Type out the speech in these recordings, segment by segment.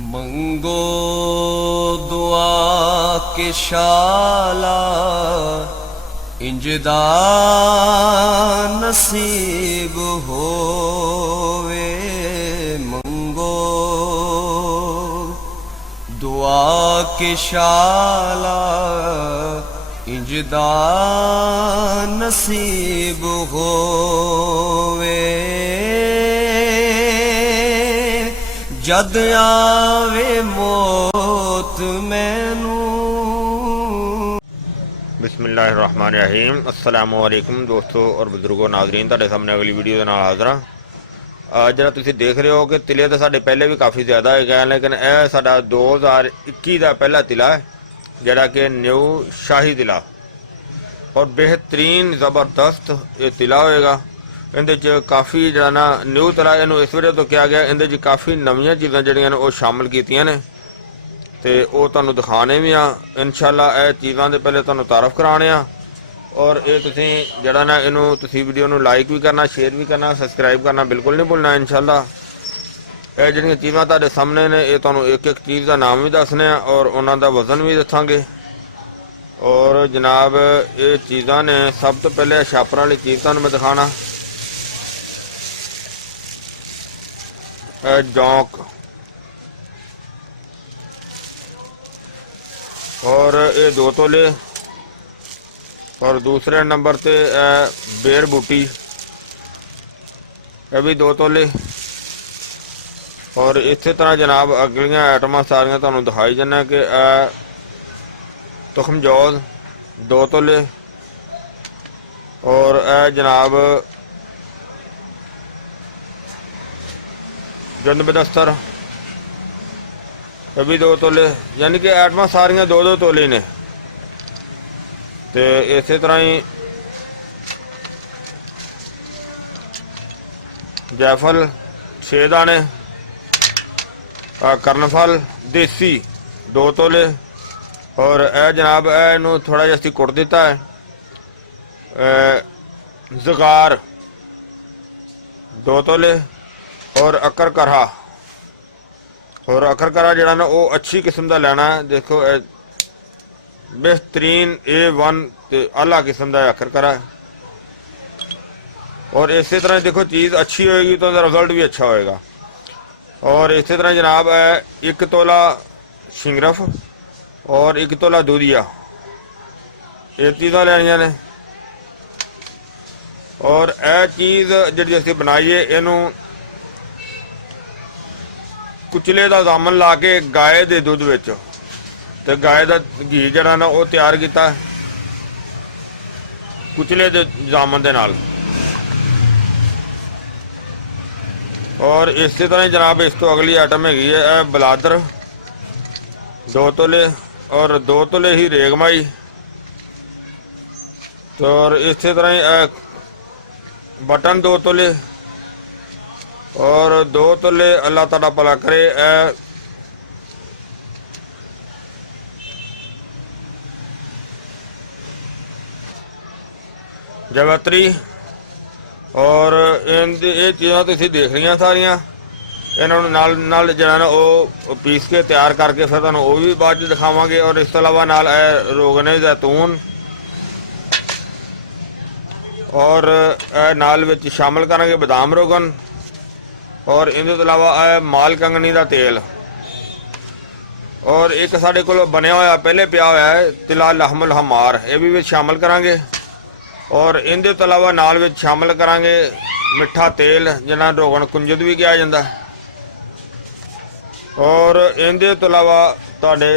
मंगो दुआ के शाला इंजदा नसीब होवे। मंगो दुआ के शाला इंजदा नसीब होवे। जद आवे मौत मैनू। बिस्मिल्लाहिर्रहमानिर्रहीम। अस्सलामु अलैकुम दोस्तों और बुजुर्गों नाजरीन, तुहाडे सामने अगली वीडियो दे नाल हाज़र हां। जिहड़ा तुसीं देख रहे हो कि तिले तो साडे पहले भी काफ़ी ज़्यादा है, लेकिन यह साडा 2021 का पहला तिला है जिहड़ा कि न्यू शाही तिला और बेहतरीन ज़बरदस्त ये तिला होएगा। इहदे च काफ़ी जिहड़ा ना न्यू तिला इहनूं इस वजह तो कहा गया, इहदे च काफ़ी नवीं चीज़ां जिहड़ियां ने वो शामिल कीतियां ने ते वो तुहानूं दिखाने भी आ इंशाअल्लाह। यह चीज़ां दे पहले तुहानूं तारफ कराने आ और ये तुसीं जिहड़ा ना इहनूं तुसीं वीडियो नूं लाइक भी करना, शेयर भी करना, सबसक्राइब करना बिल्कुल नहीं भुलना इंशाअल्लाह। यह जिहड़ियां चीज़ां तुहाडे सामने ने ये तुहानूं एक एक चीज़ का नाम भी दसने आ और उन्हां दा वजन भी दसांगे। और जनाब ये चीज़ां ने सब तो पहले छापर वाली चीज़ तुहानूं मैं दिखाना जौंक और ये 2 तोले और दूसरे नंबर ते बेर बूटी यह भी 2 तोले और इस तरह जनाब अगलियां आइटमां सारियां तुहानूं दिखाई जाना कि तुखम जौज 2 तोले और जनाब जंद बदस्तर यह भी 2 तोले, यानी कि आइटमां सारियां 2-2 तोले ने। तो इस तरह ही जायफल 6 दाने, करनफल देसी 2 तोले और जनाब इनू थोड़ा जिहा कुट दिता है। ज़गार 2 तोले और अकर करहा और अकर करा जरा ना वो अच्छी किस्म का लेना है। देखो बेहतरीन A1 आला किस्म का अकर करा है और इस तरह देखो चीज़ अच्छी होएगी तो रिजल्ट भी अच्छा होएगा। और इस तरह जनाब 1 तोला शिंगरफ और 1 तोला दूधिया ये चीज़ा लैनिया ने। और यह चीज़ जी असी बनाईए इनू कुचले का जामन ला के गाय के दुध विच ते गाय का घी जरा ना वो तैयार किया कुचले के जामन के नाल। और इस तरह जनाब इस तो अगली आइटम हैगी है बलादर 2 तोले और 2 तोले ही रेगमाई। तो और इस तरह ही बटन 2 तोले और 2 तोले अल्लाह ताला भला करे जवत्री। और ये चीज़ां तुसीं देख रही सारियां इन्होंने नाल जरा ना वो पीस के तैयार करके फिर तुहानूं वो भी बाद दिखावांगे। और इस तो अलावा नाल रोगने जैतून और नाल विच शामिल करांगे बादाम रोगन और इनके तो अलावा माल कंगनी का तेल और एक साढ़े को बनया होया पहले पिया होया है तिला लहमुल हमार ये भी शामिल करांगे। और इनके तो अलावा नाल विच शामिल करांगे मिठा तेल जिन्हें रोगन कुंजद भी कहा जाता है। और इनके तो अलावा तुहाडे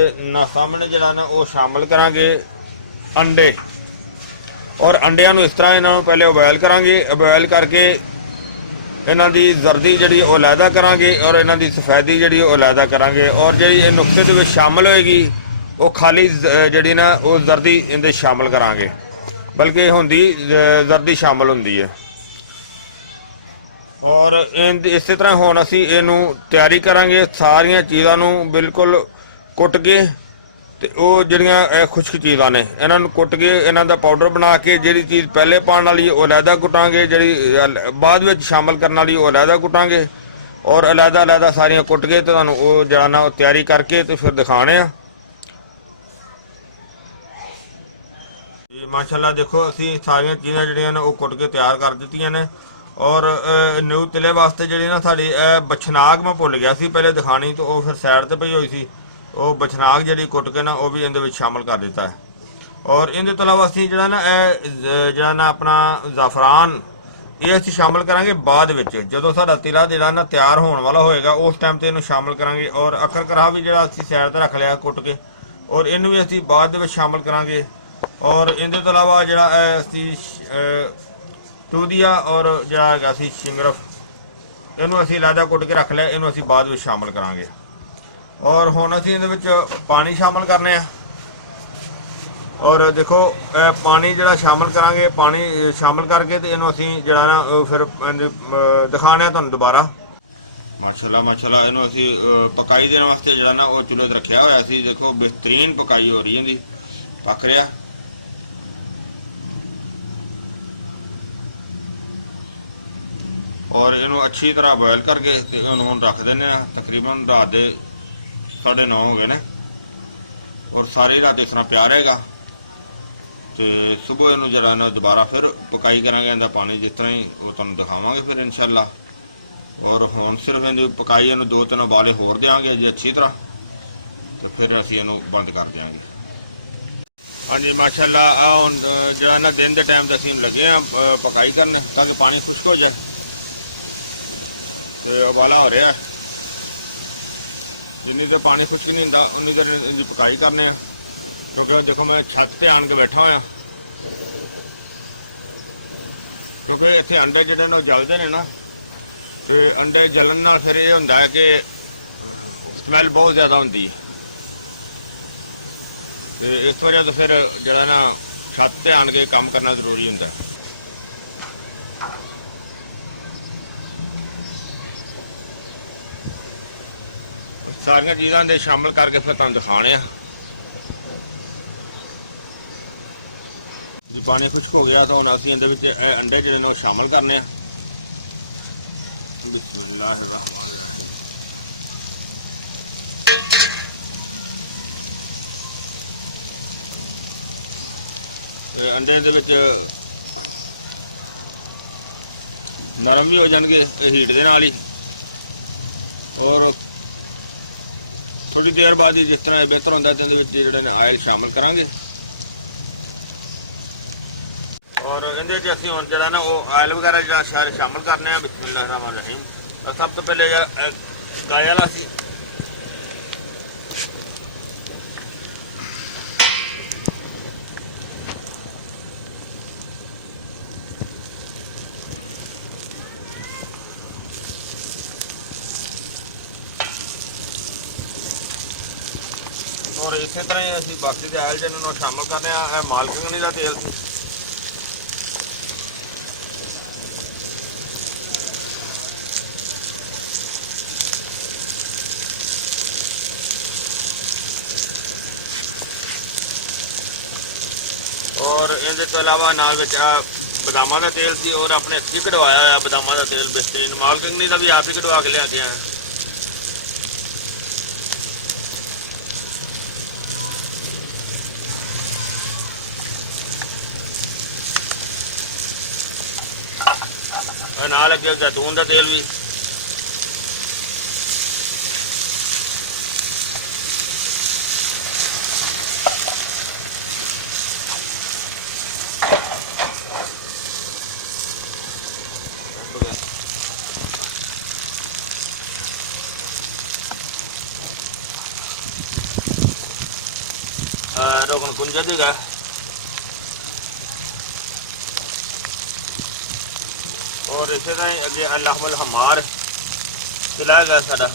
सामने जरा ना वो शामिल करांगे अंडे और अंडिया इस तरह इन्हों पहले उबैल करांगे। उबैल करके इन्हां दी जर्दी जी अलहदा करांगे और इन्हां दी सफेदी जी अलहदा करांगे। और जी नुस्खे दे विच शामिल होएगी वो खाली जी ना वो जर्दी इहदे शामिल करांगे, बल्कि होंदी जर्दी शामिल होंदी है। और इस तरह हुण असीं इहनूं तैयारी करांगे सारियां चीज़ां नूं बिल्कुल कुट के तो वो जड़ियाँ खुश्क चीज़ा ने इन्हों कुट के इन्हों का पाउडर बना के जी चीज़ पहले पाने वाली वो अलहदा कुटांगे, जी बाद में शामिल करने वाली वो अलहदा कुटांगे। ਔਰ ਅਲੱਗ-ਅਲੱਗ ਸਾਰੀਆਂ ਕੁੱਟ ਕੇ ਤੇ ਤੁਹਾਨੂੰ ਉਹ ਜਿਹੜਾ ਨਾ ਉਹ ਤਿਆਰੀ ਕਰਕੇ ਤੇ ਫਿਰ ਦਿਖਾਣੇ ਆ। ਜੀ ਮਾਸ਼ਾਅੱਲਾ ਦੇਖੋ ਅਸੀਂ ਸਾਰੀਆਂ ਚੀਜ਼ਾਂ ਜਿਹੜੀਆਂ ਨੇ ਉਹ ਕੁੱਟ ਕੇ ਤਿਆਰ ਕਰ ਦਿੱਤੀਆਂ ਨੇ। ਔਰ ਨਿਊ ਤਿਲੇ ਵਾਸਤੇ ਜਿਹੜੀ ਨਾ ਸਾਡੀ ਬਛਨਾਗ ਮੈਂ ਭੁੱਲ ਗਿਆ ਸੀ ਪਹਿਲੇ ਦਿਖਾਣੀ, ਤੇ ਉਹ ਫਿਰ ਸਾਈਡ ਤੇ ਪਈ ਹੋਈ ਸੀ। ਉਹ ਬਛਨਾਗ ਜਿਹੜੀ ਕੁੱਟ ਕੇ ਨਾ ਉਹ ਵੀ ਇਹਦੇ ਵਿੱਚ ਸ਼ਾਮਲ ਕਰ ਦਿੱਤਾ ਹੈ। ਔਰ ਇਹਦੇ ਤੋਂ ਇਲਾਵਾ ਅਸੀਂ ਜਿਹੜਾ ਨਾ ਆਪਣਾ ਜ਼ਾਫਰਾਨ ਇਹ ਅਸੀਂ ਸ਼ਾਮਲ ਕਰਾਂਗੇ ਬਾਅਦ ਵਿੱਚ, ਜਦੋਂ ਸਾਡਾ ਤਿਲਾ ਜਿਹੜਾ ਨਾ ਤਿਆਰ ਹੋਣ ਵਾਲਾ ਹੋਏਗਾ ਉਸ ਟਾਈਮ ਤੇ ਇਹਨੂੰ ਸ਼ਾਮਲ ਕਰਾਂਗੇ। ਔਰ ਅਕਰ ਕਰਾ ਵੀ ਜਿਹੜਾ ਅਸੀਂ ਸਾਈਡ ਤੇ ਰੱਖ ਲਿਆ ਕੁੱਟ ਕੇ, ਔਰ ਇਹਨੂੰ ਵੀ ਅਸੀਂ ਬਾਅਦ ਦੇ ਵਿੱਚ ਸ਼ਾਮਲ ਕਰਾਂਗੇ। ਔਰ ਇਹਦੇ ਤੋਂ ਇਲਾਵਾ ਜਿਹੜਾ ਅਸੀਂ ਤੂਦੀਆ ਔਰ ਜਿਹੜਾ ਹੈਗਾ ਸੀ ਸ਼ਿੰਗਰਫ, ਇਹਨੂੰ ਅਸੀਂ ਅਲੱਗ ਕੁੱਟ ਕੇ ਰੱਖ ਲਿਆ, ਇਹਨੂੰ ਅਸੀਂ ਬਾਅਦ ਵਿੱਚ ਸ਼ਾਮਲ ਕਰਾਂਗੇ। ਔਰ ਹੁਣ ਅਸੀਂ ਇਹਦੇ ਵਿੱਚ ਪਾਣੀ ਸ਼ਾਮਲ ਕਰਨੇ ਆ। ਔਰ ਦੇਖੋ ਪਾਣੀ ਜਿਹੜਾ ਸ਼ਾਮਲ ਕਰਾਂਗੇ, ਪਾਣੀ ਸ਼ਾਮਲ ਕਰਕੇ ਤੇ ਇਹਨੂੰ ਅਸੀਂ ਜਿਹੜਾ ਨਾ ਫਿਰ ਦਿਖਾਣੇ ਆ ਤੁਹਾਨੂੰ ਦੁਬਾਰਾ। ਮਾਸ਼ਾਅੱਲਾ ਇਹਨੂੰ ਅਸੀਂ ਪਕਾਈ ਦੇਣ ਵਾਸਤੇ ਜਿਹੜਾ ਨਾ ਉਹ ਚੁੱਲ੍ਹੇ ਤੇ ਰੱਖਿਆ ਹੋਇਆ ਸੀ। ਦੇਖੋ ਬਿਹਤਰੀਨ ਪਕਾਈ ਹੋ ਰਹੀ ਇਹਦੀ, ਪੱਕ ਰਿਹਾ। ਔਰ ਇਹਨੂੰ ਅੱਛੀ ਤਰ੍ਹਾਂ ਬੋਇਲ ਕਰਕੇ ਤੇ ਇਹਨੂੰ ਹੁਣ ਰੱਖ ਦਿੰਦੇ ਆ। ਤਕਰੀਬਨ ਰਾਤ ਦੇ 9:30 ਹੋ ਗਏ ਨੇ, ਔਰ ਸਾਰੀ ਰਾਤ ਇਸ ਤਰ੍ਹਾਂ ਪਿਆ ਰਹੇਗਾ ਤੇ ਸਵੇਰ ਇਹਨੂੰ ਜਿਹੜਾ ਨਾ ਦੁਬਾਰਾ ਫਿਰ ਪਕਾਈ ਕਰਾਂਗੇ। ਇਹਦਾ ਪਾਣੀ ਜਿਸ ਤਰ੍ਹਾਂ ਹੀ ਉਹ ਤੁਹਾਨੂੰ ਦਿਖਾਵਾਂਗੇ ਫਿਰ ਇਨਸ਼ਾਅੱਲਾ। ਔਰ ਹੁਣ ਸਿਰਫ ਇਹਦੀ ਪਕਾਈ ਇਹਨੂੰ 2-3 ਉਬਾਲੇ ਹੋਰ ਦੇਵਾਂਗੇ ਜੀ ਅੱਛੀ ਤਰ੍ਹਾਂ, ਤੇ ਫਿਰ ਅਸੀਂ ਇਹਨੂੰ ਬੰਦ ਕਰ ਦਿਆਂਗੇ। ਹਾਂਜੀ ਮਾਸ਼ਾਅੱਲਾ ਆ ਹੁਣ ਜਿਹੜਾ ਨਾ ਦਿਨ ਦੇ ਟਾਈਮ ਤੇ ਅਸੀਂ ਲੱਗੇ ਆ ਪਕਾਈ ਕਰਨੇ ਤਾਂ ਕਿ ਪਾਣੀ ਖੁਸ਼ਕ ਹੋ ਜਾਏ ਤੇ ਉਬਾਲਾ ਹੋ ਰਿਹਾ। ਜਿੰਨੀ ਦੇਰ ਪਾਣੀ ਖੁਸ਼ਕ ਨਹੀਂ ਹੁੰਦਾ ਉਨੀ ਦੇਰ ਇਹਦੀ ਪਕਾਈ ਕਰਨੇ ਆ। ਕਿਉਂਕਿ ਦੇਖੋ ਮੈਂ ਛੱਤ ਤੇ ਆਣ ਕੇ ਬੈਠਾ ਹੋਇਆ, ਕਿਉਂਕਿ ਇੱਥੇ ਅੰਡੇ ਜਿਹੜੇ ਨੇ ਉਹ ਜਲਦੇ ਨੇ ਨਾ, ਤੇ ਅੰਡੇ ਜਲਣ ਨਾਲ ਫਿਰ ਇਹ ਹੁੰਦਾ ਹੈ ਕਿ ਸਮੈਲ ਬਹੁਤ ਜ਼ਿਆਦਾ ਹੁੰਦੀ ਹੈ। ਤੇ ਇਸ ਵਜ੍ਹਾ ਤੋਂ ਫਿਰ ਜਿਹੜਾ ਨਾ ਛੱਤ ਤੇ ਆਣ ਕੇ ਕੰਮ ਕਰਨਾ ਜ਼ਰੂਰੀ ਹੁੰਦਾ ਹੈ। ਸਾਰੀਆਂ ਚੀਜ਼ਾਂ ਦੇ ਸ਼ਾਮਲ ਕਰਕੇ ਫਿਰ ਤੁਹਾਨੂੰ ਦਿਖਾਣੇ ਆ। ਜੀ ਪਾਣੀ ਖੁਸ਼ਕ ਹੋ ਗਿਆ ਤਾਂ ਹੁਣ ਅਸੀਂ ਇਹਦੇ ਵਿੱਚ ਅੰਡੇ ਜਿਹੜੇ ਨੇ ਉਹ ਸ਼ਾਮਲ ਕਰਨੇ ਆ। ਅੰਡੇ ਦੇ ਵਿੱਚ ਨਰਮ ਵੀ ਹੋ ਜਾਣਗੇ ਹੀਟ ਦੇ ਨਾਲ ਹੀ। ਔਰ ਥੋੜੀ ਦੇਰ ਬਾਅਦ ਹੀ ਜਿਸ ਤਰ੍ਹਾਂ ਇਹ ਬਿਹਤਰ ਹੁੰਦਾ ਤੇ ਇਹਦੇ ਵਿੱਚ ਜਿਹੜੇ ਨੇ ਆਇਲ ਸ਼ਾਮਲ ਕਰਾਂਗੇ। ਔਰ ਇਹਦੇ 'ਚ ਅਸੀਂ ਹੁਣ ਜਿਹੜਾ ਨਾ ਉਹ ਆਇਲ ਵਗੈਰਾ ਜਿਹੜਾ ਸਾਰੇ ਸ਼ਾਮਲ ਕਰਨੇ ਆ। ਬਿਸਮਿਲ੍ਲਾਹਿਰ ਰਹਿਮਾਨਿਰ ਰਹੀਮ। ਸਭ ਤੋਂ ਪਹਿਲੇ ਗਾਏ ਵਾਲਾ ਸੀ ਔਰ ਇਸੇ ਤਰ੍ਹਾਂ ਹੀ ਅਸੀਂ ਬਾਕੀ ਦੇ ਆਇਲ ਜਿਹਨਾਂ ਨੂੰ ਸ਼ਾਮਲ ਕਰਨੇ ਆ। ਇਹ ਮਾਲਕੰਗਨੀ ਦਾ ਤੇਲ ਸੀ। ਔਰ ਇਹਦੇ ਤੋਂ ਇਲਾਵਾ ਨਾਲ ਵਿੱਚ ਬਦਾਮਾਂ ਦਾ ਤੇਲ ਸੀ, ਔਰ ਆਪਣੇ ਹੱਥੀਂ ਕਢਵਾਇਆ ਹੋਇਆ ਬਦਾਮਾਂ ਦਾ ਤੇਲ ਬਿਹਤਰੀਨ। ਮਾਲਕੰਗਨੀ ਦਾ ਵੀ ਆਪ ਹੀ ਕਢਵਾ ਕੇ ਲਿਆ ਕੇ ਆਇਆ। ਨਾਲ ਅੱਗੇ ਜ਼ੈਤੂਨ ਦਾ ਤੇਲ ਵੀ। रोगन कुंजा देगा। और इसे तरह अगे अल्लाहुल हमार चलाया गया साडा।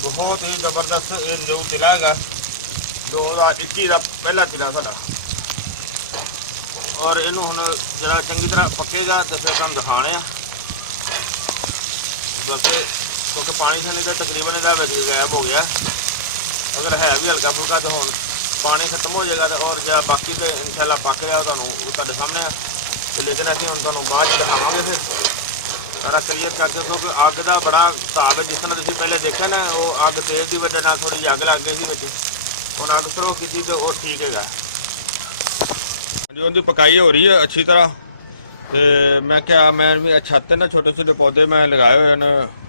बहुत ही जबरदस्त ये न्यू तिला है 2021 का पहला तिला साडा। और इनू हुण जरा चंगी तरह पकेगा तो फिर तुहानूं दिखाने आ। वैसे क्योंकि पानी छाने का तकरीबन इहदा विच गायब हो गया, अगर है भी हल्का फुल्का तो हुण ਪਾਣੀ ਖਤਮ ਹੋ ਜਾਏਗਾ ਤੇ ਔਰ ਜਾਂ ਬਾਕੀ ਤੇ ਇਨਸ਼ਾਅੱਲਾ ਪੱਕ ਰਿਹਾ ਉਹ ਤੁਹਾਨੂੰ ਉਹ ਤੁਹਾਡੇ ਸਾਹਮਣੇ ਆ ਤੇ ਲੇਕਿਨ ਅਸੀਂ ਹੁਣ ਤੁਹਾਨੂੰ ਬਾਅਦ 'ਚ ਦਿਖਾਵਾਂਗੇ ਫਿਰ ਸਾਰਾ ਕਲੀਅਰ ਕਰਕੇ ਕਿਉਂਕਿ ਅੱਗ ਦਾ ਬੜਾ ਹਿਸਾਬ ਹੈ ਜਿਸ ਤਰ੍ਹਾਂ ਤੁਸੀਂ ਪਹਿਲੇ ਦੇਖਿਆ ਨਾ ਉਹ ਅੱਗ ਤੇਜ਼ ਦੀ ਵਜ੍ਹਾ ਨਾਲ ਥੋੜੀ ਜਿਹੀ ਅੱਗ ਲੱਗ ਗਈ ਸੀ ਵਿੱਚ ਹੁਣ ਅੱਗ ਸਰੋ ਕੀਤੀ ਤੇ ਉਹ ਠੀਕ ਹੈਗਾ जो उनकी पकाई हो रही है अच्छी तरह तो मैं क्या मैं भी छत ना छोटे छोटे पौधे मैं लगाए हुए हैं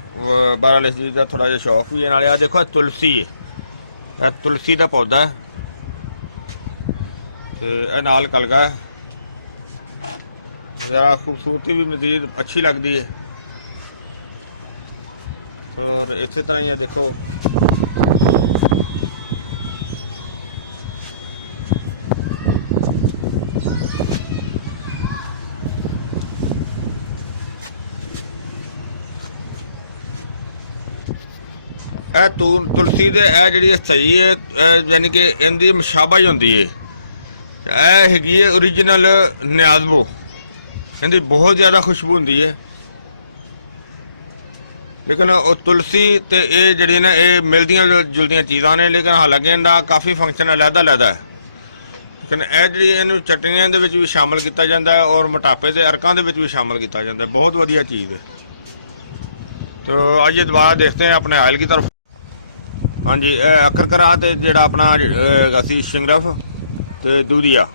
बहरहाल इस चीज़ का थोड़ा जिहा शौक भी है नाले आ देखो तुलसी है तुलसी का पौधा है तो यह नाल कलगा है ज़रा खूबसूरती भी मज़ीद अच्छी लगती है और इसी तरह ही देखो तुलसी दे जी सही है यानी कि इनकी मशाबा ही होंगी है हैगी है ओरिजिनल न्याजबो इनकी बहुत ज़्यादा खुशबू होंगी है लेकिन तुलसी तो ये जी ना ये मिलदियाँ जुलदियाँ चीज़ां ने लेकिन हालांकि इनका काफ़ी फंक्शन अलग-अलग है लेकिन यह जी इन चटनियां दे विच भी शामिल किया जाता है और मोटापे के अर्कां दे विच भी शामिल किया जाता है बहुत वधिया चीज़ है तो आइए दोबारा देखते हैं अपने आयल की तरफ हाँ जी अकरकरा तो जोड़ा अपना असी शिंगरफ तो दूधिया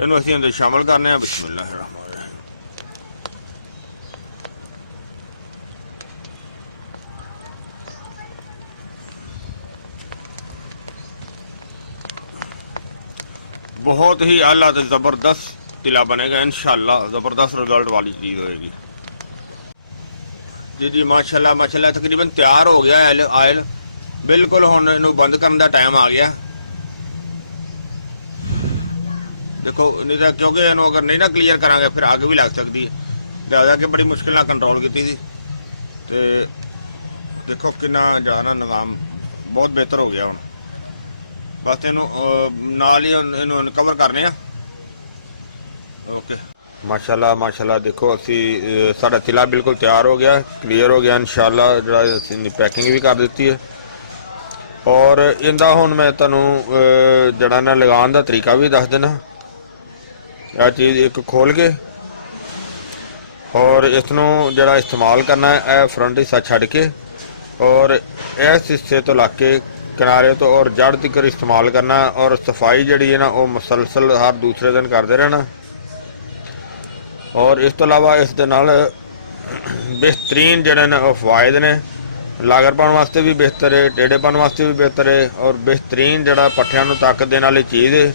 इन असी अंदर शामिल करने बिस्मिल्लाह रहमान रहीम बहुत ही आला तो ज़बरदस्त तिला बनेगा इंशाअल्लाह ज़बरदस्त रिजल्ट वाली चीज़ होएगी जी जी माशाल्लाह माशाल्लाह तकरीबन तैयार हो गया आयल बिल्कुल हुण इहनूं बंद करने का टाइम आ गया देखो नहीं तो क्योंकि इहनूं अगर नहीं ना क्लीयर करांगे फिर अग भी लग सकती है लिहाजा कि बड़ी मुश्किल नाल कंट्रोल की थी ते देखो कितना ज़्यादा ना निज़ाम बहुत बेहतर हो गया हुण बस इहनूं नाल ही इहनूं कवर करने आ ओके माशाल्लाह माशाल्लाह देखो असी साडा तिला बिल्कुल तैयार हो गया क्लीयर हो गया इंशाअल्लाह जरा पैकिंग भी कर दी है और इनका हुण मैं तुहानूं जड़ा ना लगाने का तरीका भी दस देना यह चीज़ एक खोल के और इसनूं जड़ा इस्तेमाल करना है यह फ्रंट हिस्सा छड़ के और इस हिस्से तो लग के किनारे तो और जड़ तक इस्तेमाल करना और सफाई जी है ना वो मुसलसल हर दूसरे दिन करते रहना और इस तो अलावा इस दे नाल बेहतरीन जड़े ने फायदे ने लागरपन वास्ते भी बेहतर है टेढ़ेपन वास्ते भी बेहतर है और बेहतरीन जड़ा पट्ठियां नूं ताकत देने वाली चीज़ है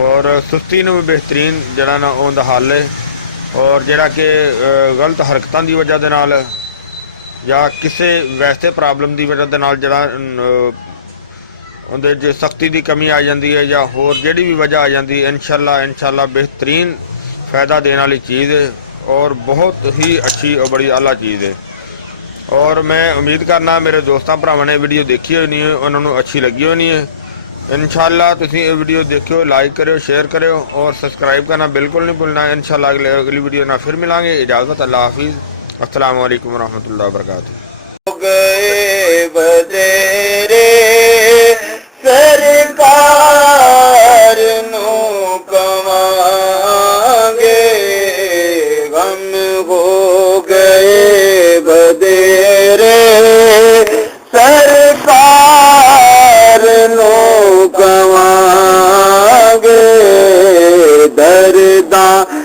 और सुस्ती नूं भी बेहतरीन जड़ा ना उहदा हल है और जड़ा कि गलत हरकतां दी वजह दे नाल या किसी वैसे प्रॉब्लम की वजह दे नाल जड़ा उहदे जे सख्ती की कमी आ जाती है या होर जिहड़ी भी वजह आ जाती है इंशाअल्लाह बेहतरीन फ़ायदा देने वाली चीज़ है और बहुत ही अच्छी और बड़ी आला चीज़ है और मैं उम्मीद करना मेरे दोस्तों भरावां ने वीडियो देखी होनी है उन्होंने अच्छी लगी होनी है इंशाअल्लाह तुसीं ये वीडियो देखियो लाइक करो शेयर करो और सब्सक्राइब करना बिल्कुल नहीं भूलना इंशाअल्लाह अगली वीडियो ना फिर मिलांगे इजाज़त अल्लाह हाफिज़ अस्सलाम वालेकुम रहमतुल्लाहि व बरकातुहू गए बतेरे सरकार नू कमांगे गम हो गए बतेरे सरकार नू कमांगे दर्दां